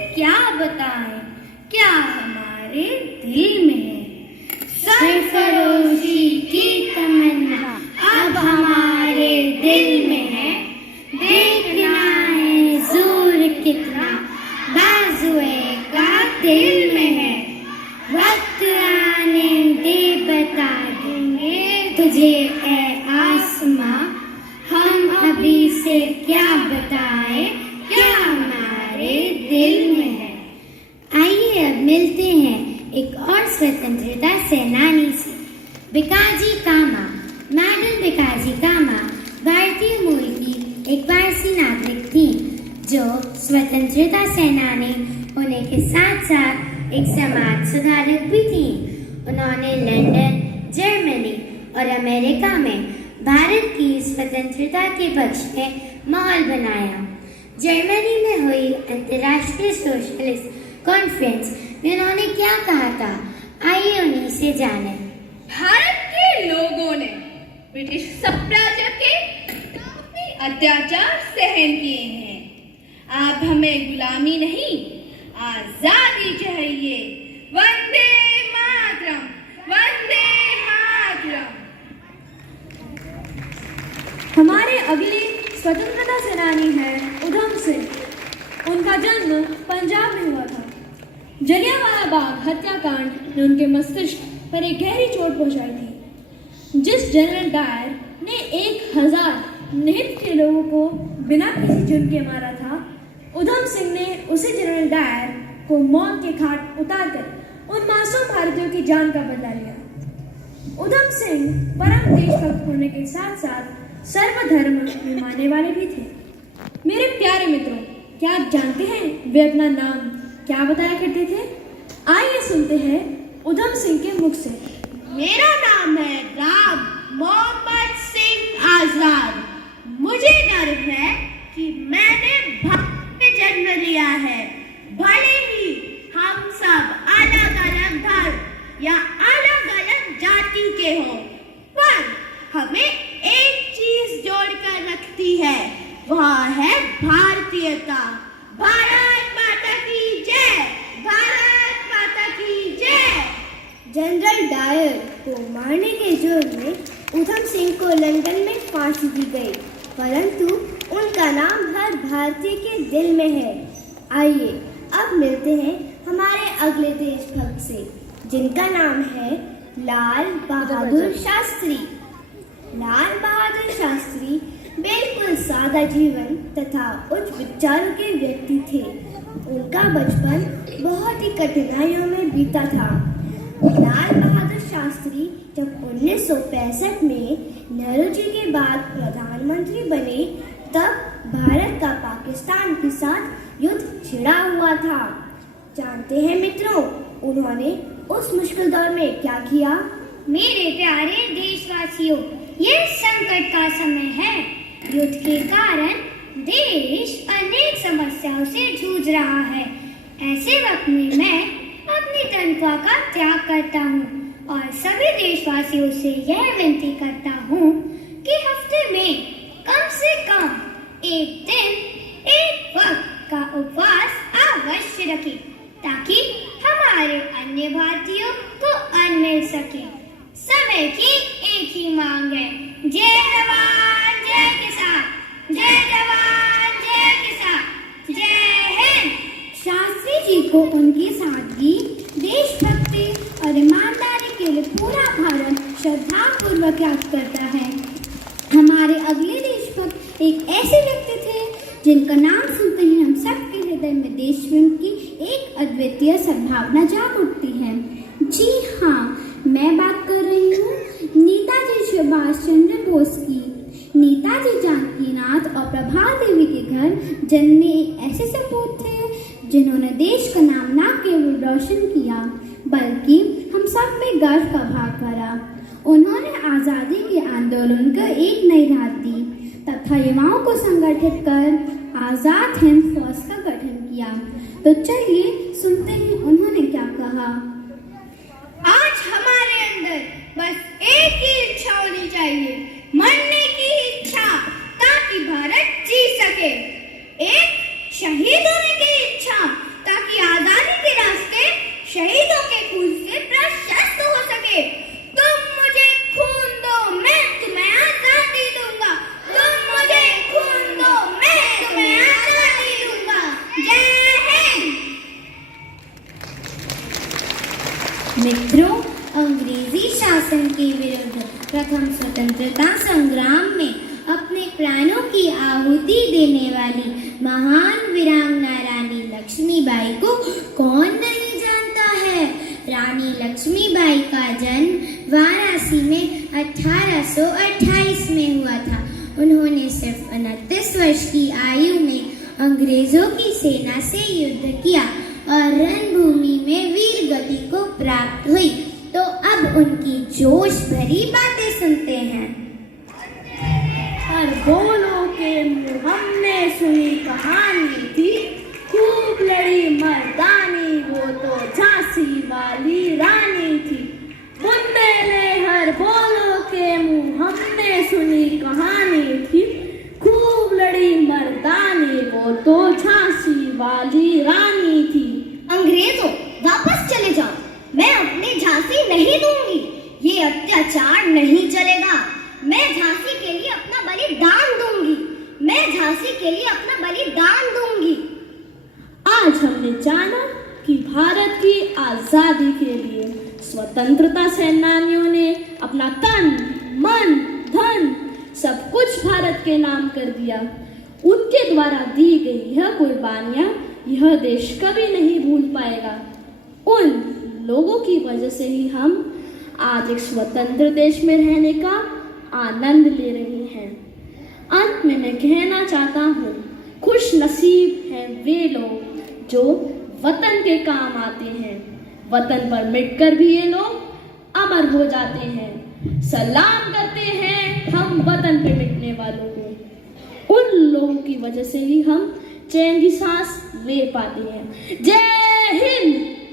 क्या बताएं, क्या हमारे दिल में है। सरफरोशी की तमन्ना अब हमारे दिल में है। देखना है जोर कितना बाजुए का दिल में है। वक्त आने दे बता देंगे तुझे ए आसमां। हम अभी से क्या बताएं, क्या हमारे दिल में है। आइए अब मिलते हैं एक और स्वतंत्रता सेनानी से, भिकाजी कामा। मैडम भिकाजी कामा भारतीय मूल की एक पारसी नागरिक थी जो स्वतंत्रता सेनानी होने के साथ साथ एक समाज सुधारक भी थी। उन्होंने लंदन, जर्मनी और अमेरिका में भारत की स्वतंत्रता के पक्ष में माहौल बनाया। जर्मनी में हुई अंतर्राष्ट्रीय सोशलिस्ट कॉन्फ्रेंस में उन्होंने क्या कहा था, आइए उन्हीं से जानें। भारत के लोगों ने ब्रिटिश साम्राज्य के काफी अत्याचार सहन किए हैं। अब हमें गुलामी नहीं, आजादी चाहिए। वंदे मातरम, वंदे मातरम। हमारे अगले स्वतंत्रता सेनानी हैं उधम सिंह। उनका जन्म पंजाब में हुआ था। जलियांवाला बाग हत्याकांड ने उनके मस्तिष्क पर एक गहरी चोट पहुंचाई थी। जिस जनरल डायर ने 1000 निहत्थे के लोगों को बिना किसी जुर्म के मारा था, उधम सिंह ने उसी जनरल डायर को मौत के घाट उतारकर उन मासूम भारतीयों की जान का बदला लिया। उधम सिंह परम देशभक्त होने के साथ साथ सर्वधर्म में मानने वाले भी थे। मेरे प्यारे मित्रों, क्या आप जानते हैं वे अपना नाम क्या बताया करते थे? आइए सुनते हैं उधम सिंह के मुख से। मेरा नाम है राम मोहम्मद सिंह आजाद। मुझे गर्व है कि मैंने भारत में जन्म लिया है। भले ही हम सब अलग अलग धर्म या अलग अलग जाति के हों, पर हमें एक चीज जोड़कर रखती है, वह है भारतीयता। भारत माता की जय, भारत माता की जय। जनरल डायर को मारने के जुर्म में उधम सिंह को लंदन में फांसी दी गई, परंतु उनका नाम हर भारतीय के दिल में है। आइए अब मिलते हैं हमारे अगले देशभक्त से, जिनका नाम है लाल बहादुर शास्त्री। लाल बहादुर शास्त्री बिल्कुल सादा जीवन तथा उच्च विचारों के व्यक्ति थे। उनका बचपन बहुत ही कठिनाइयों में बीता था। लाल बहादुर शास्त्री जब 1965 में नेहरू जी के बाद प्रधानमंत्री बने, तब भारत का पाकिस्तान के साथ युद्ध छिड़ा हुआ था। जानते हैं मित्रों, उन्होंने उस मुश्किल दौर में क्या किया? मेरे प्यारे देशवासियों, ये संकट का समय है। युद्ध के कारण देश अनेक समस्याओं से जूझ रहा है। ऐसे वक्त में मैं अपनी तनख्वाह का त्याग करता हूँ और सभी देशवासियों से यह विनती करता हूँ कि हफ्ते में कम से कम एक दिन एक वक्त का उपवास अवश्य रखें, ताकि हमारे अन्य भारतीयों को अन्न मिल सके। समय की एक ही मांग है, जय जवान जय किसान, जय जवान जय किसान, जय हिंद। शास्त्री जी को उनकी सादगी, देशभक्ति और ईमानदारी के लिए पूरा भारत श्रद्धापूर्वक याद करता है। हमारे अगले देशभक्त एक ऐसे व्यक्ति थे जिनका नाम सुनते ही हम सबके हृदय में देश प्रेम की एक अद्वितीय सद्भावना जाग उठती है। जी हाँ, मैं बात कर रही हूँ नेताजी सुभाष चंद्र बोस की। नेताजी जानकीनाथ और प्रभा देवी के घर जन्मे एक ऐसे सपूत थे जिन्होंने देश का नाम न केवल रोशन किया, बल्कि हम सब में गर्व का भाव भरा। उन्होंने आज़ादी के आंदोलन को एक नई राह दी तथा युवाओं को संगठित कर आज़ाद हिंद फौज का गठन किया। तो चलिए सुनते हैं उन्होंने क्या कहा। आज हमारे अंदर बस एक ही इच्छा होनी चाहिए, मरने की इच्छा, ताकि भारत जी सके। एक शहीद होने की इच्छा, मित्रों, अंग्रेजी शासन के विरुद्ध प्रथम स्वतंत्रता संग्राम में अपने प्राणों की आहुति देने वाली महान वीरांगना रानी लक्ष्मीबाई को कौन नहीं जानता है। रानी लक्ष्मीबाई का जन्म वाराणसी में 1828 में हुआ था। उन्होंने सिर्फ 29 वर्ष की आयु में अंग्रेजों की सेना से युद्ध किया और रणभूमि में वीर गति को प्राप्त हुई। तो अब उनकी जोश भरी बातें सुनते हैं। हर बोलो के मुँह हमने सुनी कहानी थी, खूब लड़ी मर्दानी वो तो झांसी वाली रानी थी। बुंदेले हर बोलो के मुँह हमने सुनी कहानी थी, खूब लड़ी मर्दानी वो तो झांसी वाली रानी थी। अंग्रेजों, वापस चले जाओ, मैं अपनी झांसी नहीं दूंगी। ये अत्याचार नहीं चलेगा। मैं झांसी के लिए अपना बलिदान दूंगी। मैं झांसी के लिए अपना बलिदान दूंगी। आज हमने जाना कि भारत की आजादी के लिए स्वतंत्रता सेनानियों ने अपना तन, मन, धन सब कुछ भारत के नाम कर दिया। उनके द्वारा दी गई यह कुर्बानियां यह देश कभी नहीं भूल पाएगा। उन लोगों की वजह से ही हम आज एक स्वतंत्र देश में रहने का आनंद ले रहे हैं। अंत में मैं कहना चाहता हूँ, खुश नसीब हैं वे लोग जो वतन के काम आते हैं। वतन पर मिटकर भी ये लोग अमर हो जाते हैं। सलाम करते हैं हम वतन पे मिटने वालों को। उन लोगों की वजह से ही हम चैन की सांस ले पाते हैं। जय हिंद।